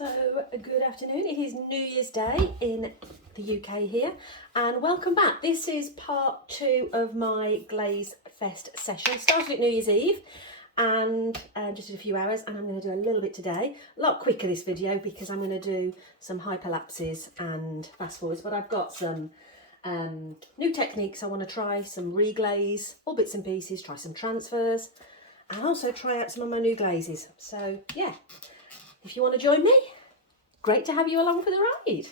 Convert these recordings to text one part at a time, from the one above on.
So, good afternoon. It is New Year's Day in the UK here, and welcome back. This is part 2 of my Glaze Fest session. Started at New Year's Eve and just did a few hours, and I'm going to do a little bit today. A lot quicker this video because I'm going to do some hyperlapses and fast forwards, but I've got some new techniques I want to try, some reglaze, all bits and pieces, try some transfers, and also try out some of my new glazes. So yeah, if you want to join me, great to have you along for the ride.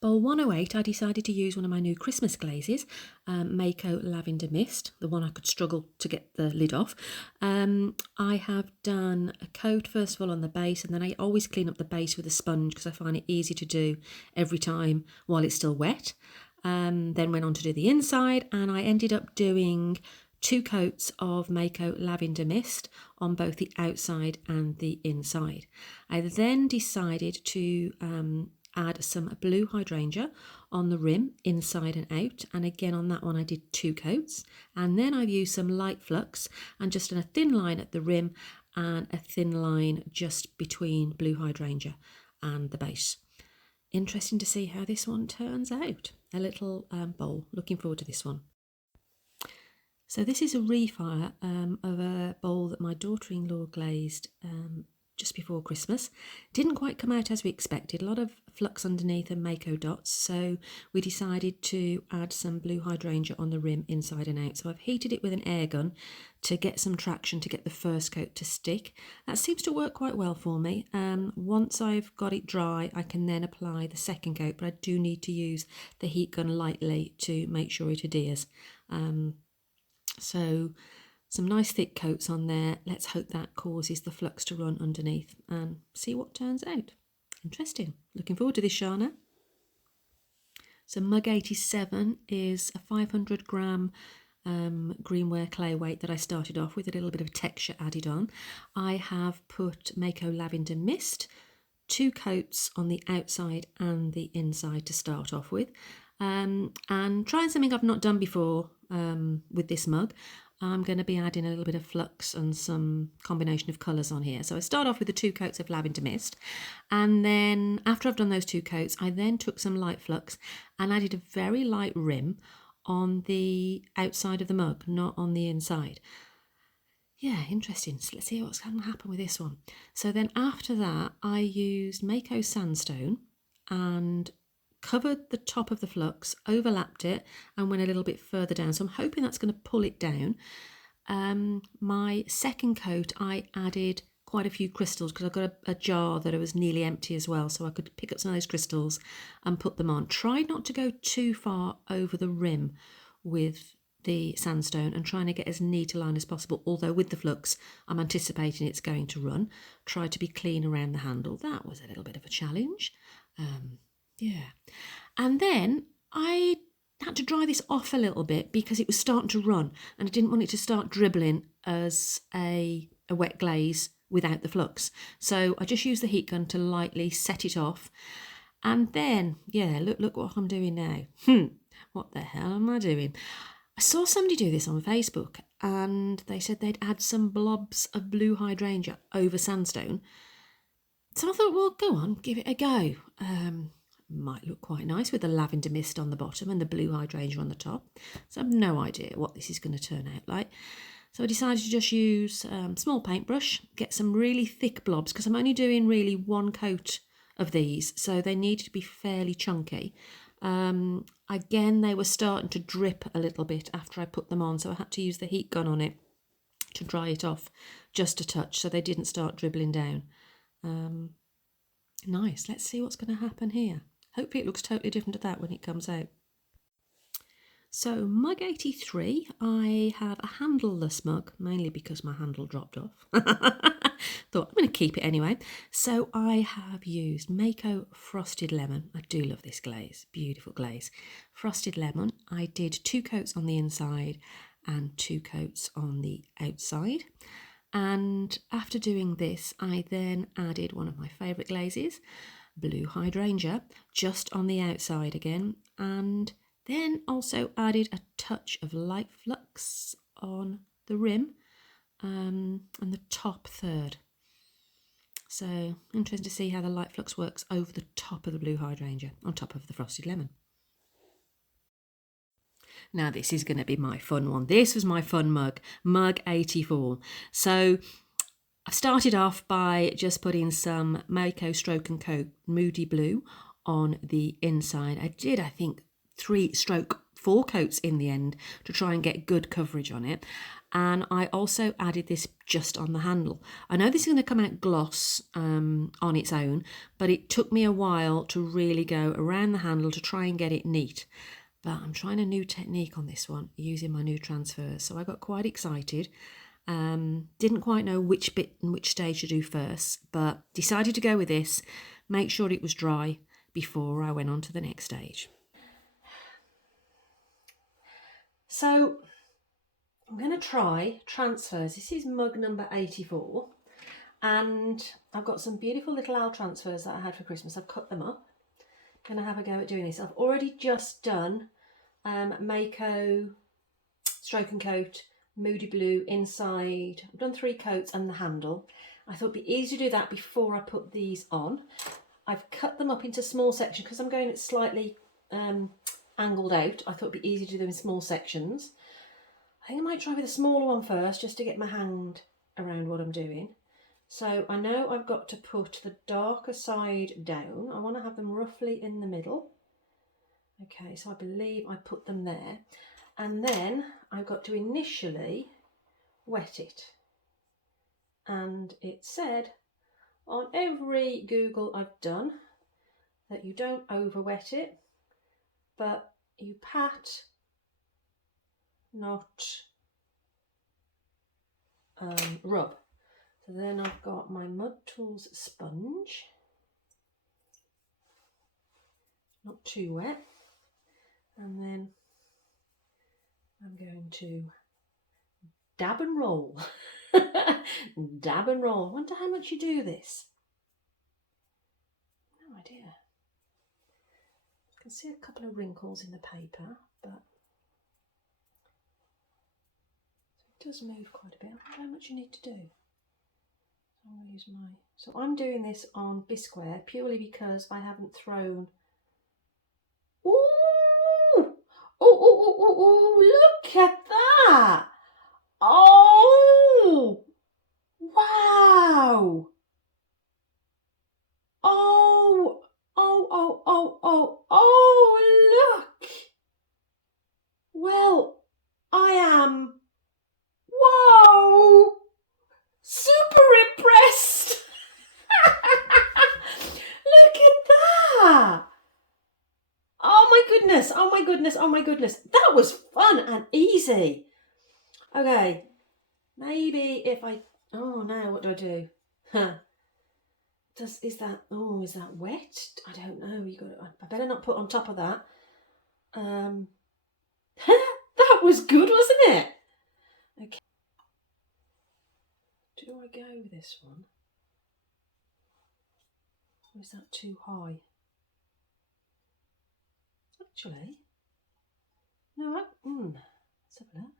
Bowl 108, I decided to use one of my new Christmas glazes, Mako Lavender Mist, the one I could struggle to get the lid off. I have done a coat first of all on the base, and then I always clean up the base with a sponge because I find it easy to do every time while it's still wet. Then went on to do the inside, and I ended up doing 2 coats of Mako Lavender Mist on both the outside and the inside. I then decided to add some blue hydrangea on the rim, inside and out, and again on that one I did 2 coats, and then I've used some light flux and just done a thin line at the rim and a thin line just between blue hydrangea and the base. Interesting to see how this one turns out. A little bowl, looking forward to this one. So this is a refire of a bowl that my daughter-in-law glazed just before Christmas. Didn't quite come out as we expected, a lot of flux underneath and Mako dots, so we decided to add some blue hydrangea on the rim inside and out. So I've heated it with an air gun to get some traction to get the first coat to stick. That seems to work quite well for me. Once I've got it dry, I can then apply the second coat, but I do need to use the heat gun lightly to make sure it adheres. So some nice thick coats on there. Let's hope that causes the flux to run underneath and see what turns out. Interesting. Looking forward to this, Shana. So Mug 87 is a 500 gram greenware clay weight that I started off with, a little bit of texture added on. I have put Mako Lavender Mist, 2 coats on the outside and the inside to start off with. And trying something I've not done before with this mug. I'm going to be adding a little bit of flux and some combination of colours on here. So I start off with the 2 coats of lavender mist, and then after I've done those 2 coats, I then took some light flux and added a very light rim on the outside of the mug, not on the inside. Yeah, interesting. So let's see what's going to happen with this one. So then after that, I used Mako sandstone and covered the top of the flux, overlapped it, and went a little bit further down. So I'm hoping that's going to pull it down. My second coat, I added quite a few crystals because I've got a jar that was nearly empty as well, so I could pick up some of those crystals and put them on. Tried not to go too far over the rim with the sandstone and trying to get as neat a line as possible, although with the flux I'm anticipating it's going to run. Tried to be clean around the handle. That was a little bit of a challenge. Yeah, and then I had to dry this off a little bit because it was starting to run and I didn't want it to start dribbling as a wet glaze without the flux. So I just used the heat gun to lightly set it off, and then, yeah, look what I'm doing now. What the hell am I doing? I saw somebody do this on Facebook and they said they'd add some blobs of blue hydrangea over sandstone. So I thought, well, go on, give it a go. Might look quite nice with the lavender mist on the bottom and the blue hydrangea on the top. So I have no idea what this is going to turn out like. So I decided to just use small paintbrush, get some really thick blobs because I'm only doing really 1 coat of these, so they need to be fairly chunky. Again, they were starting to drip a little bit after I put them on, so I had to use the heat gun on it to dry it off just a touch so they didn't start dribbling down. Nice. Let's see what's going to happen here. Hopefully it looks totally different to that when it comes out. So Mug 83, I have a handleless mug, mainly because my handle dropped off. Thought I'm going to keep it anyway. So I have used Mako Frosted Lemon. I do love this glaze, beautiful glaze. Frosted Lemon, I did 2 coats on the inside and 2 coats on the outside. And after doing this, I then added one of my favourite glazes, blue hydrangea, just on the outside again, and then also added a touch of light flux on the rim and the top third. So interesting to see how the light flux works over the top of the blue hydrangea, on top of the frosted lemon. Now this is going to be my fun one. This was my fun mug, mug 84. So I've started off by just putting some Mako Stroke and Coat Moody Blue on the inside. I think 4 coats in the end to try and get good coverage on it. And I also added this just on the handle. I know this is going to come out gloss on its own, but it took me a while to really go around the handle to try and get it neat. But I'm trying a new technique on this one using my new transfers. So I got quite excited. Didn't quite know which bit and which stage to do first, but decided to go with this, make sure it was dry before I went on to the next stage. So I'm going to try transfers. This is mug number 84, and I've got some beautiful little owl transfers that I had for Christmas. I've cut them up. Going to have a go at doing this. I've already just done Mako Stroke and Coat Moody Blue inside. I've done 3 coats and the handle. I thought it'd be easy to do that before I put these on. I've cut them up into small sections because I'm going it slightly angled out. I thought it'd be easy to do them in small sections. I think I might try with a smaller one first just to get my hand around what I'm doing. So I know I've got to put the darker side down. I want to have them roughly in the middle. Okay, so I believe I put them there. And then I've got to initially wet it. And it said on every Google I've done that you don't over wet it, but you pat, not rub. So then I've got my Mud Tools sponge, not too wet, and then I'm going to dab and roll. Dab and roll. I wonder how much you do this. No idea. I can see a couple of wrinkles in the paper, but it does move quite a bit. I wonder how much you need to do. So I'm going to use so I'm doing this on Bisquare purely because I haven't thrown. Ooh! Oh, look at that! Oh! Wow! Oh, look! Well, I am, whoa! Super impressed! Look at that! Oh my goodness, oh my goodness, oh my goodness. That was fun and easy. Okay, maybe if I, now what do I do? Is that wet? I don't know. I better not put on top of that. That was good, wasn't it? Okay. Do I go with this one? Or is that too high? Actually, no, let's have a look.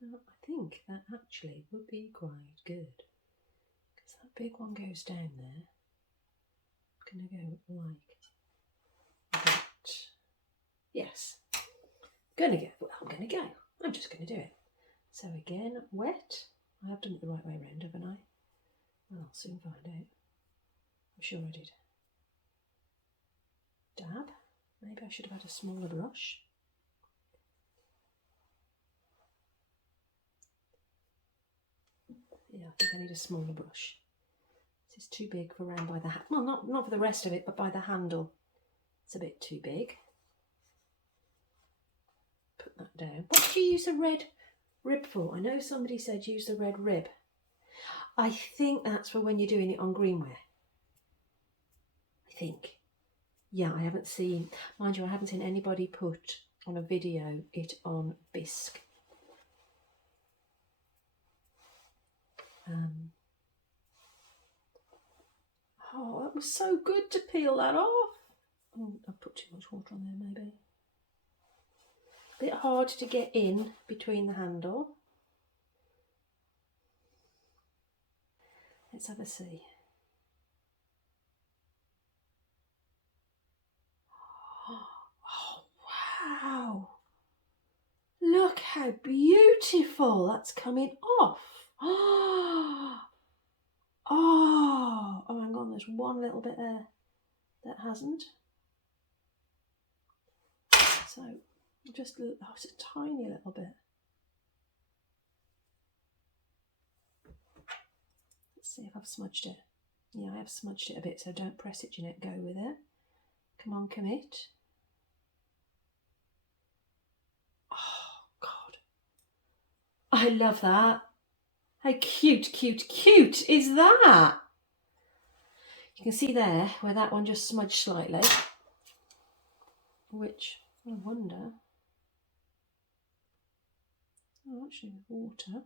No, I think that actually would be quite good. Because that big one goes down there. I'm going to go like that. Yes. I'm going to go. I'm just going to do it. So again, wet. I have done it the right way around, haven't I? Well, I'll soon find out. I'm sure I did. Dab. Maybe I should have had a smaller brush. Yeah, I think I need a smaller brush. This is too big for around by the well, not for the rest of it, but by the handle. It's a bit too big. Put that down. What do you use the red rib for? I know somebody said use the red rib. I think that's for when you're doing it on greenware. I think. Yeah, I haven't seen, mind you, I haven't seen anybody put on a video it on bisque. Oh, that was so good to peel that off. Oh, I put too much water on there, maybe. bit hard to get in between the handle. Let's have a see. Oh, wow. Look how beautiful that's coming off. Oh, hang on, there's one little bit there that hasn't. So just, oh, it's a tiny little bit. Let's see if I've smudged it. Yeah, I have smudged it a bit, so don't press it, Jeanette, go with it. Come on, commit. Oh, God. I love that. How cute, cute, cute is that? You can see there where that one just smudged slightly, which I wonder, oh, actually water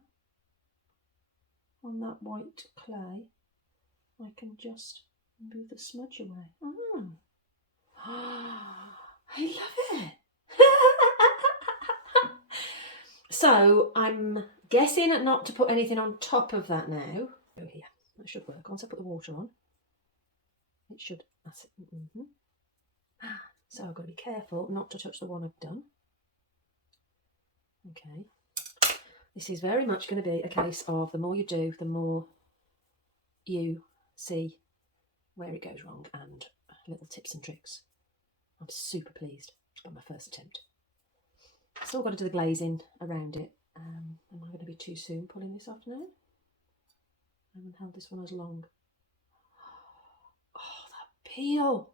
on that white clay, I can just move the smudge away. Oh, I love it. So I'm guessing not to put anything on top of that now. Go here, that should work. Once I put the water on, it should, that's it. So I've got to be careful not to touch the one I've done. Okay. This is very much going to be a case of the more you do, the more you see where it goes wrong and little tips and tricks. I'm super pleased by my first attempt. Still got to do the glazing around it. Am I going to be too soon pulling this off now? I haven't held this one as long. Oh, that peel!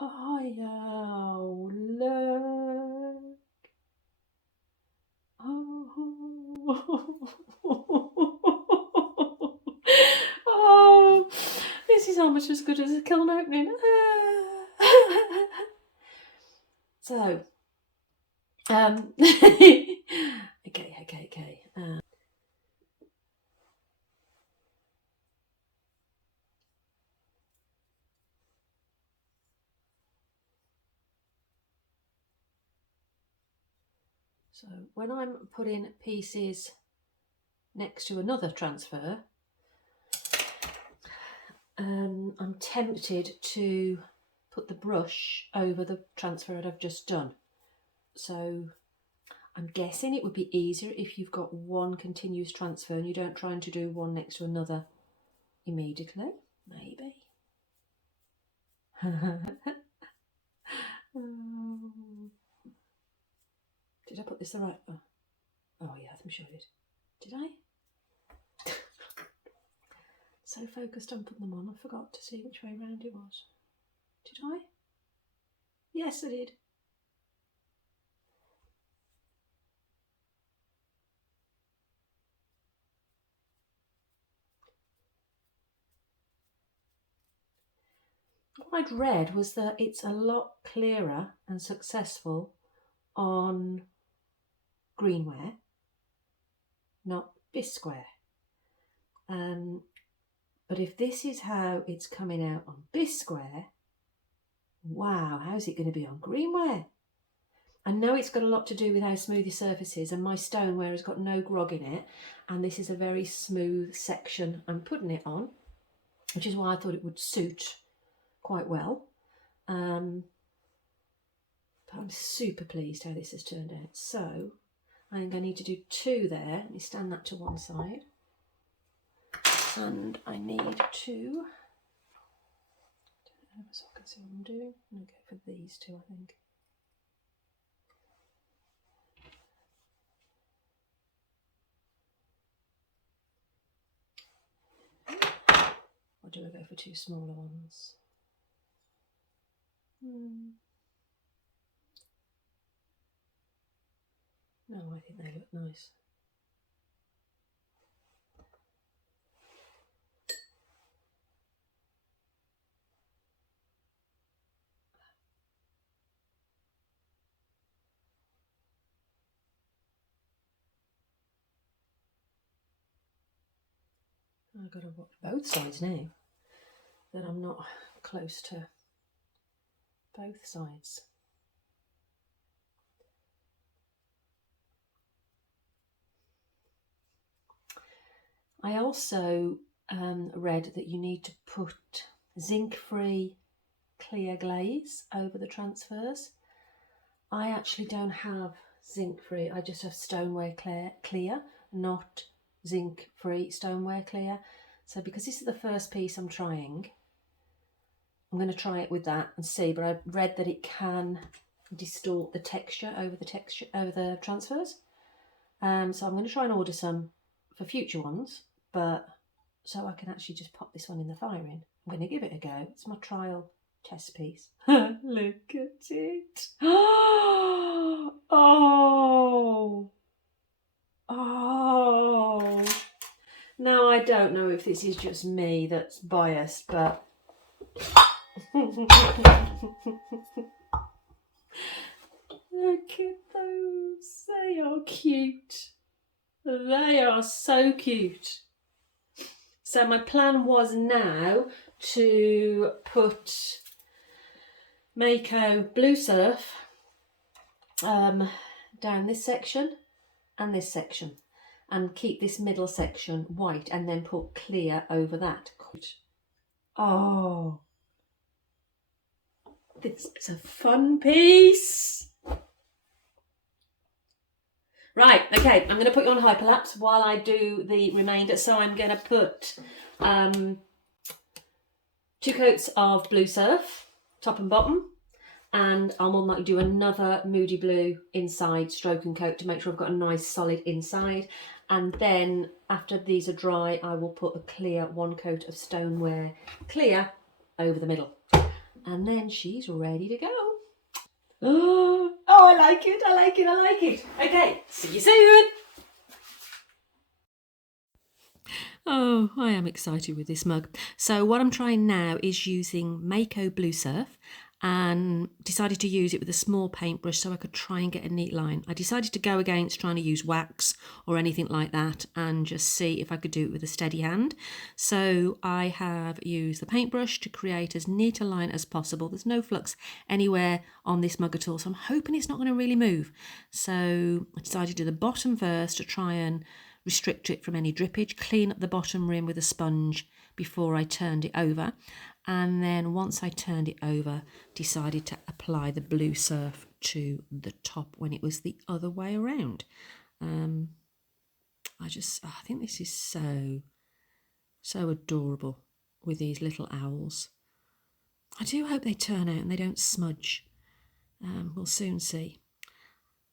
Oh, look! Oh, this is almost as good as a kiln opening. So, okay. So when I'm putting pieces next to another transfer, I'm tempted to put the brush over the transfer that I've just done. So I'm guessing it would be easier if you've got one continuous transfer and you don't try to do one next to another immediately, maybe. Did I put this the right? Oh yeah, I'm sure I did. Did I? So focused on putting them on, I forgot to see which way round it was. Did I? Yes, I did. What I'd read was that it's a lot clearer and successful on greenware, not bisqueware. But if this is how it's coming out on bisqueware, wow, how's it going to be on greenware? I know it's got a lot to do with how smooth your surface is, and my stoneware has got no grog in it, and this is a very smooth section I'm putting it on, which is why I thought it would suit quite well. But I'm super pleased how this has turned out. So I think I need to do two there. Let me stand that to one side. And I need to, so I can see what I'm doing. I'm going to go for these two, I think. Or do I go for two smaller ones? No, I think they look nice. I've got to watch both sides now that I'm not close to both sides. I also read that you need to put zinc-free clear glaze over the transfers. I actually don't have zinc-free, I just have stoneware clear, not zinc-free stoneware clear. So because this is the first piece I'm trying, I'm going to try it with that and see, but I read that it can distort the texture over the transfers. So I'm going to try and order some for future ones, but so I can actually just pop this one in the firing. I'm going to give it a go. It's my trial test piece. Look at it. Oh. Oh. Now I don't know if this is just me that's biased, but look at those. They are cute. They are so cute. So my plan was now to put Mako Blue Surf down this section and this section, and keep this middle section white and then put clear over that. Oh, this is a fun piece. Right, okay, I'm going to put you on hyperlapse while I do the remainder. So I'm going to put 2 coats of Blue Surf, top and bottom, and I'll more than likely do another Moody Blue inside stroke and coat to make sure I've got a nice solid inside. And then after these are dry, I will put a clear 1 coat of stoneware clear over the middle. And then she's ready to go. Oh, I like it, I like it, I like it. Okay, see you soon. Oh, I am excited with this mug. So what I'm trying now is using Mako Blue Surf, and decided to use it with a small paintbrush so I could try and get a neat line. I decided to go against trying to use wax or anything like that and just see if I could do it with a steady hand. So I have used the paintbrush to create as neat a line as possible. There's no flux anywhere on this mug at all, so I'm hoping it's not going to really move. So I decided to do the bottom first to try and restrict it from any drippage, clean up the bottom rim with a sponge before I turned it over. And then once I turned it over, decided to apply the Blue Surf to the top when it was the other way around. I think this is so adorable with these little owls. I do hope they turn out and they don't smudge. We'll soon see.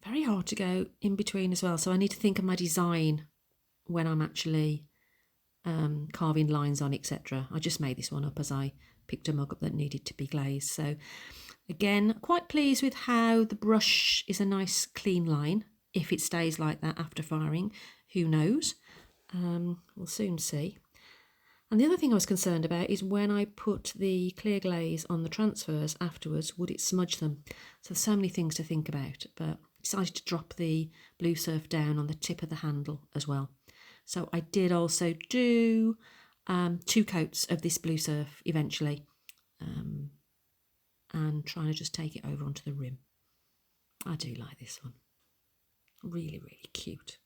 Very hard to go in between as well, so I need to think of my design when I'm actually carving lines on, etc. I just made this one up as I picked a mug up that needed to be glazed. So again, quite pleased with how the brush is a nice clean line. If it stays like that after firing, who knows? We'll soon see. And the other thing I was concerned about is when I put the clear glaze on the transfers afterwards, would it smudge them? So there's so many things to think about, but decided to drop the Blue Surf down on the tip of the handle as well. So I did also do 2 coats of this Blue Surf eventually, and trying to just take it over onto the rim. I do like this one. Really, really cute.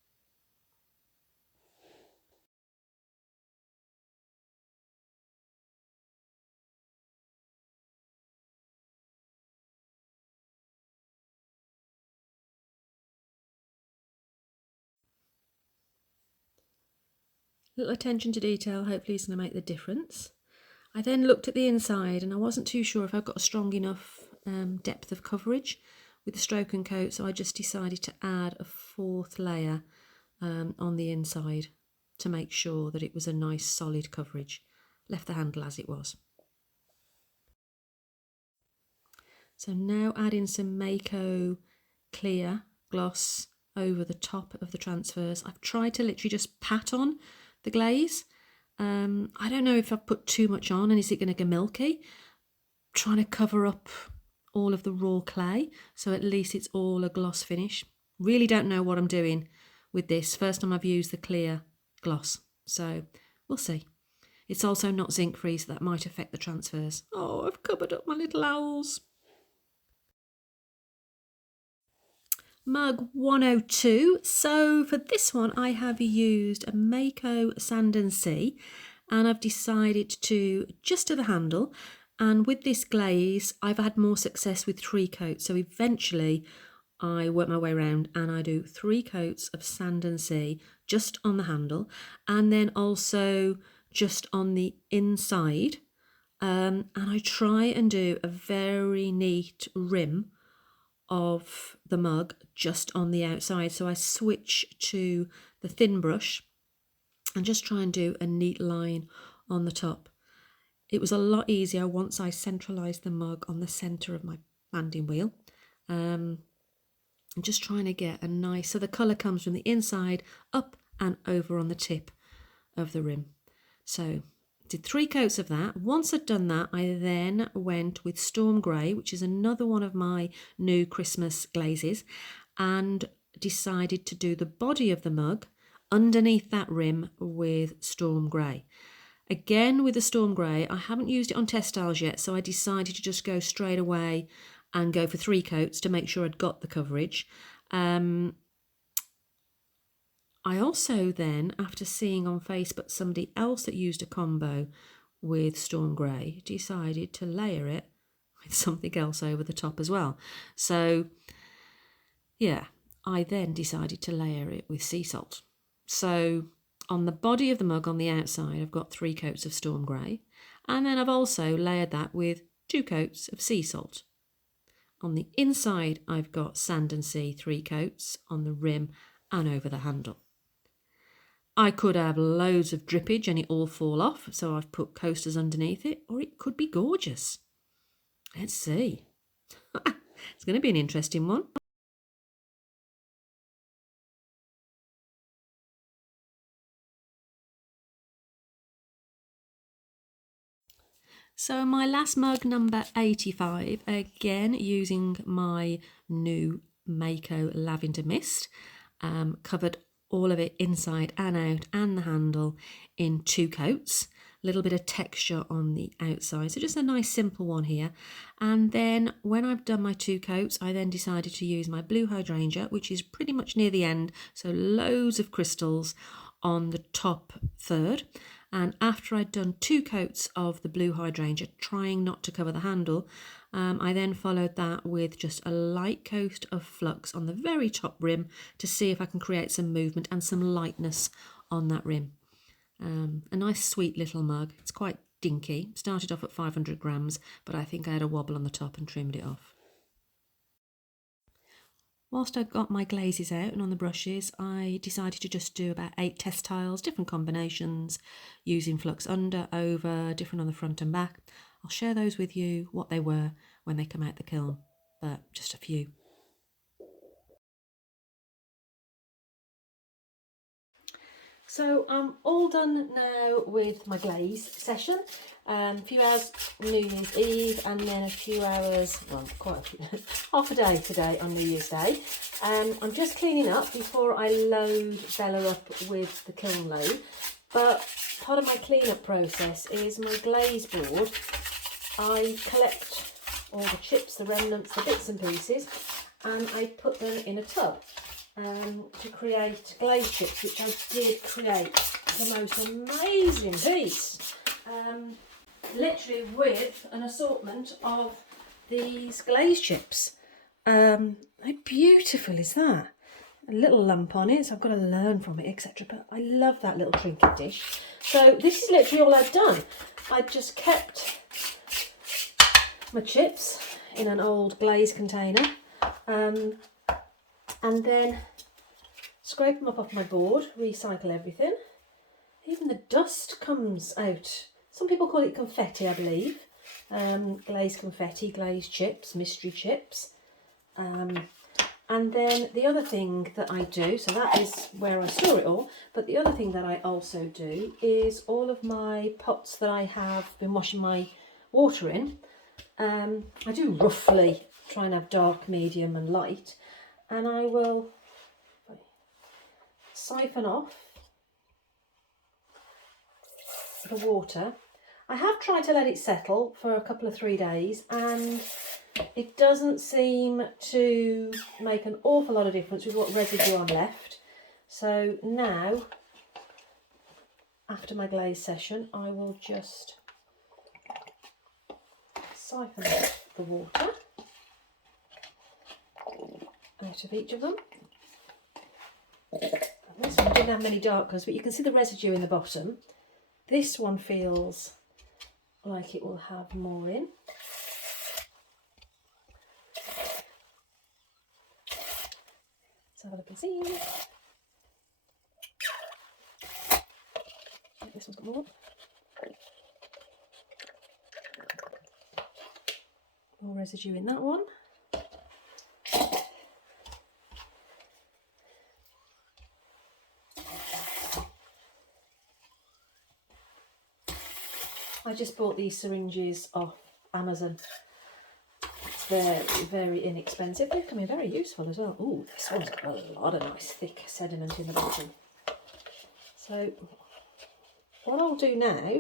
Little attention to detail hopefully is going to make the difference. I then looked at the inside and I wasn't too sure if I've got a strong enough depth of coverage with the stroke and coat, so I just decided to add a 4th layer on the inside to make sure that it was a nice solid coverage. Left the handle as it was. So now adding some Mako clear gloss over the top of the transfers. I've tried to literally just pat on the glaze. I don't know if I've put too much on and is it going to go milky. Trying to cover up all of the raw clay so at least it's all a gloss finish. Really don't know what I'm doing with this. First time I've used the clear gloss, so we'll see. It's also not zinc free, so that might affect the transfers. Oh, I've covered up my little owls. Mug 102. So for this one I have used a Mako Sand and Sea, and I've decided to just do the handle, and with this glaze I've had more success with 3 coats, so eventually I work my way around and I do 3 coats of Sand and Sea just on the handle, and then also just on the inside, and I try and do a very neat rim of the mug just on the outside. So I switch to the thin brush and just try and do a neat line on the top. It was a lot easier once I centralised the mug on the centre of my banding wheel. I'm just trying to get a nice, so the colour comes from the inside up and over on the tip of the rim. So did 3 coats of that. Once I'd done that, I then went with Storm Grey, which is another one of my new Christmas glazes, and decided to do the body of the mug underneath that rim with Storm Grey. Again, with the Storm Grey, I haven't used it on textiles yet, so I decided to just go straight away and go for 3 coats to make sure I'd got the coverage. I also then, after seeing on Facebook somebody else that used a combo with Storm Grey, decided to layer it with something else over the top as well. So yeah, I then decided to layer it with sea salt. So on the body of the mug on the outside, I've got 3 coats of Storm Grey, and then I've also layered that with 2 coats of sea salt. On the inside, I've got Sand and Sea 3 coats on the rim and over the handle. I could have loads of drippage and it all fall off, so I've put coasters underneath it, or it could be gorgeous. Let's see. It's going to be an interesting one. So my last mug, number 85, again using my new Mako Lavender Mist, covered all of it inside and out and the handle in 2 coats. A little bit of texture on the outside, so just a nice simple one here. And then when I've done my 2 coats, I then decided to use my blue hydrangea, which is pretty much near the end, so loads of crystals on the top third. And after I'd done 2 coats of the blue hydrangea, trying not to cover the handle, I then followed that with just a light coat of flux on the very top rim to see if I can create some movement and some lightness on that rim. A nice sweet little mug. It's quite dinky. Started off at 500 grams, but I think I had a wobble on the top and trimmed it off. Whilst I've got my glazes out and on the brushes, I decided to just do about 8 test tiles, different combinations, using flux under, over, different on the front and back. I'll share those with you, what they were when they come out the kiln, but just a few. So I'm all done now with my glaze session. A few hours New Year's Eve, and then a few hours, well, quite a few, half a day today on New Year's Day. I'm just cleaning up before I load Bella up with the kiln load. But part of my clean-up process is my glaze board. I collect all the chips, the remnants, the bits and pieces, and I put them in a tub to create glaze chips, which I did create the most amazing piece. Literally with an assortment of these glaze chips. How beautiful is that? A little lump on it, so I've got to learn from it, etc. But I love that little trinket dish. So this is literally all I've done. I just kept my chips in an old glaze container, and then scrape them up off my board, recycle everything. Even the dust comes out. Some people call it confetti, I believe. Glaze confetti, glaze chips, mystery chips. And then the other thing that I do, so that is where I store it all, but the other thing that I also do is all of my pots that I have been washing my water in. I do roughly try and have dark, medium and light, and I will siphon off the water. I have tried to let it settle for a couple of 3 days, and It doesn't seem to make an awful lot of difference with what residue I'm left. So now, after my glaze session, I will just siphon out the water out of each of them. And this one didn't have many dark colours, but you can see the residue in the bottom. This one feels like it will have more in. Let's have a look and see. This one's got more. More residue in that one. I just bought these syringes off Amazon. It's very, very inexpensive. They've come in very useful as well. Oh, this one's got a lot of nice thick sediment in the bottom. So what I'll do now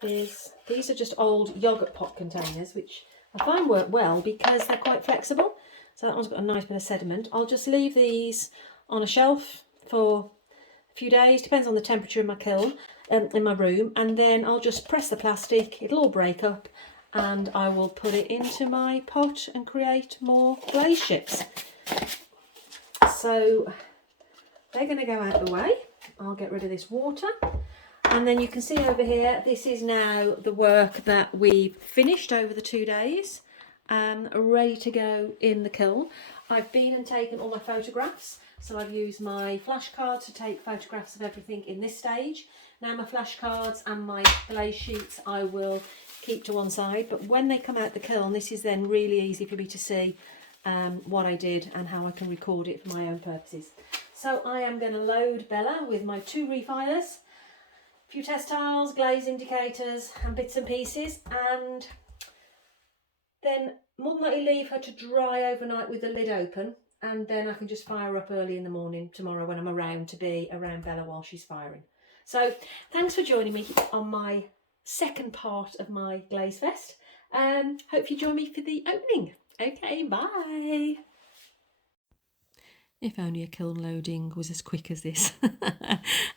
is, these are just old yoghurt pot containers, which I find work well because they're quite flexible. So that one's got a nice bit of sediment. I'll just leave these on a shelf for a few days, depends on the temperature in my kiln, in my room, and then I'll just press the plastic, it'll all break up, and I will put it into my pot and create more glaze ships. So they're going to go out the way. I'll get rid of this water, and then you can see over here, this is now the work that we've finished over the 2 days, ready to go in the kiln. I've been and taken all my photographs. So I've used my flashcard to take photographs of everything in this stage. Now my flashcards and my glaze sheets I will keep to one side, but when they come out the kiln, this is then really easy for me to see what I did and how I can record it for my own purposes. So I am going to load Bella with my 2 refilers, a few test tiles, glaze indicators and bits and pieces, and then more than likely leave her to dry overnight with the lid open. And then I can just fire up early in the morning tomorrow when I'm around, to be around Bella while she's firing. So thanks for joining me on my second part of my Glaze Fest. Hope you join me for the opening. Okay, bye. If only a kiln loading was as quick as this.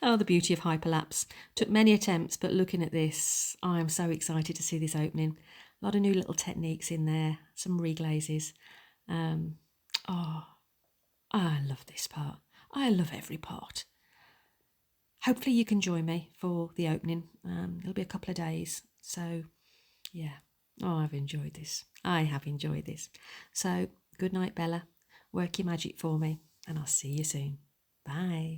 Oh, the beauty of hyperlapse. Took many attempts, but looking at this, I'm so excited to see this opening. A lot of new little techniques in there, some reglazes. Oh, I love this part. I love every part. Hopefully you can join me for the opening. It'll be a couple of days. So, yeah. Oh, I've enjoyed this. I have enjoyed this. So, good night, Bella. Work your magic for me, and I'll see you soon. Bye.